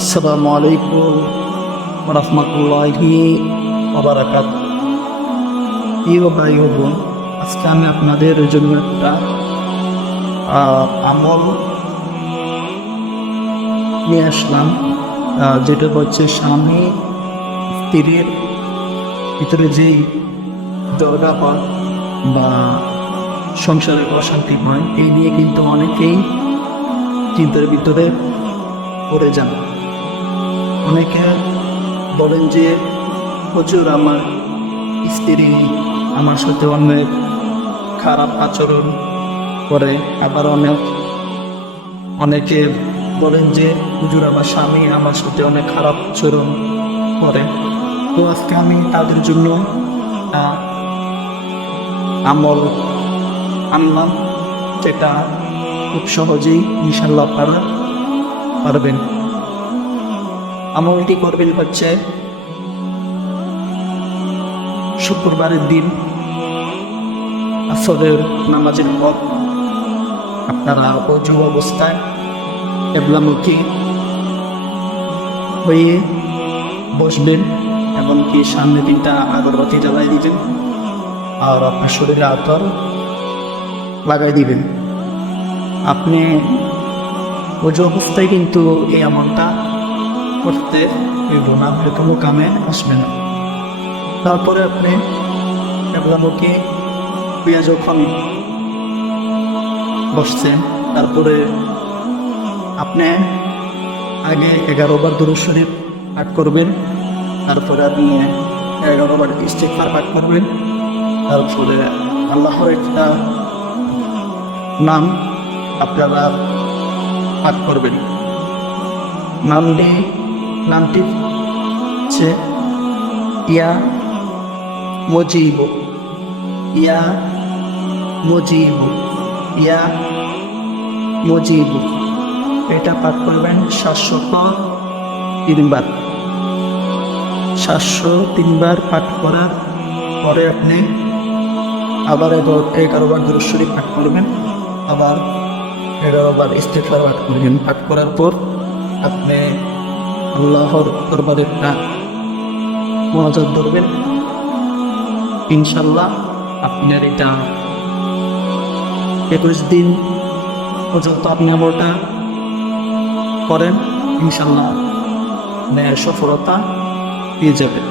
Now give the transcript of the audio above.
আসসালামু আলাইকুম রহমতুল্লাহি ওবারাকাতুহু। প্রিয় ভাই ও বোন, আজকে আমি আপনাদের জন্য একটা আমল নিয়ে আসলাম, যেটা হচ্ছে স্বামী স্ত্রীর ভিতরে যেই ঝগড়াপাত বা সংসারে অশান্তি হয়, এই নিয়ে কিন্তু অনেকেই চিন্তার ভিতরে পড়ে যান। অনেকে বলেন যে হুজুর, আমার স্ত্রী আমার সাথে অনেক খারাপ আচরণ করে। আবার অনেকে বলেন যে হুজুর, আমার স্বামী আমার সাথে অনেক খারাপ আচরণ করে। তো আজকে আমি তাদের জন্য আমল আনলাম, যেটা খুব সহজেই ইনশাল্লাহ আপনারা পারবেন। আমলটি করবেন হচ্ছে শুক্রবারের দিন আসরের নামাজের পর আপনারা অজু অবস্থায় কেবলামুখী হয়ে বসবেন, এমনকি সামনে তিনটা আগরবাতি জ্বালাই দিবেন আর আপনার শরীরে আতর লাগাই দিবেন। আপনি অজু অবস্থায় কিন্তু এই আমলটা করতে না হলে কোনো কামে আসবে না। তারপরে আপনি কেবলামুখী হয়ে যখন বসছেন, তারপরে আপনি আগে 11 বার দুরূদ শরীফ পাঠ করবেন, তারপরে আপনি 11 বার ইস্তিগফার পাঠ করবেন, তারপরে আল্লাহর একটা নাম আপনারা পাঠ করবেন। নামটি হচ্ছে ইয়া মুজিব, ইয়া মুজিব, ইয়া মুজিব। এটা পাঠ করবেন 703 বার। 703 বার পাঠ করার পরে আপনি আবার 11 বার দুরূদ শরীফ পাঠ করবেন, আবার 11 বার ইস্তিগফার পাঠ করবেন। পাঠ করার পর আপনি আল্লাহর দরবারে একটা মোনাজাত ধরবেন। ইনশাল্লাহ আপনার এটা 21 দিন পর্যন্ত আপনি আমলটা করেন, ইনশাল্লাহ সফলতা পেয়ে যাবেন।